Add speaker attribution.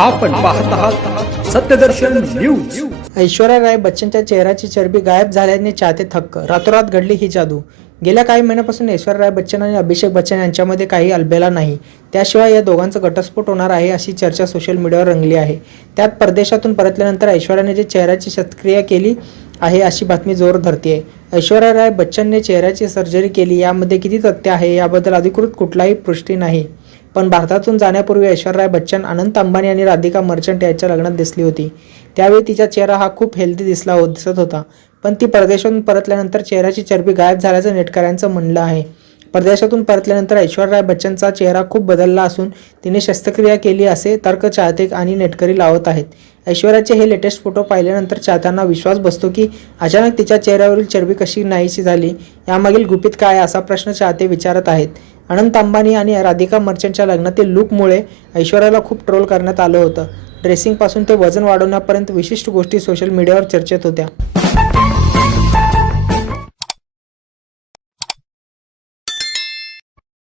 Speaker 1: आपण पाहत आहात सत्यदर्शन न्यूज.
Speaker 2: ऐश्वर्या राय बच्चनच्या चेहऱ्याची चरबी गायब झाल्याने चाहते थक्क. रातोरात घडली ही जादू. गेल्या काही महिन्यापासून ऐश्वर्या राय बच्चन आणि अभिषेक बच्चन यांच्यामध्ये काही अलबेला नाही. त्याशिवाय या दोघांचा घटस्फोट होणार आहे अशी चर्चा सोशल मीडियावर रंगली आहे. त्यात परदेशातून परतल्यानंतर ऐश्वर्याने जे चेहऱ्याची शस्त्रक्रिया केली आहे अशी बातमी जोर धरते ऐश्वर्या राय बच्चनने चेहऱ्याची सर्जरी केली यामध्ये किती तथ्य आहे याबद्दल अधिकृत कुठलाही पुष्टी नाही. पण भारतातून जाण्यापूर्वी ऐश्वर्या राय बच्चन अनंत अंबानी आणि राधिका मर्चंट यांच्या लग्नात दिसली होती. त्यावेळी तिचा चेहरा हा खूप हेल्दी दिसला हो दिसत होता. पण ती परदेशातून परतल्यानंतर चेहऱ्याची चरबी गायब झाल्याचं नेटकऱ्यांचं म्हणणं आहे. परदेशातून परतल्यानंतर ऐश्वर्या बच्चनचा चेहरा खूप बदलला असून तिने शस्त्रक्रिया केली असे तर्क चाहते आणि नेटकरी लावत आहेत. ऐश्वर्याचे हे लेटेस्ट फोटो पाहिल्यानंतर चाहत्यांना विश्वास बसतो की अचानक तिच्या चेहऱ्यावरील चरबी कशी नाहीशी झाली यामागील गुपित काय असा प्रश्न चाहते विचारत आहेत. अनंत अंबानी आणि राधिका मर्चंटच्या लग्नातील लुकमुळे ऐश्वर्याला खूप ट्रोल करण्यात आलं होतं. ड्रेसिंगपासून ते वजन वाढवण्यापर्यंत विशिष्ट गोष्टी सोशल मीडियावर चर्चेत होत्या.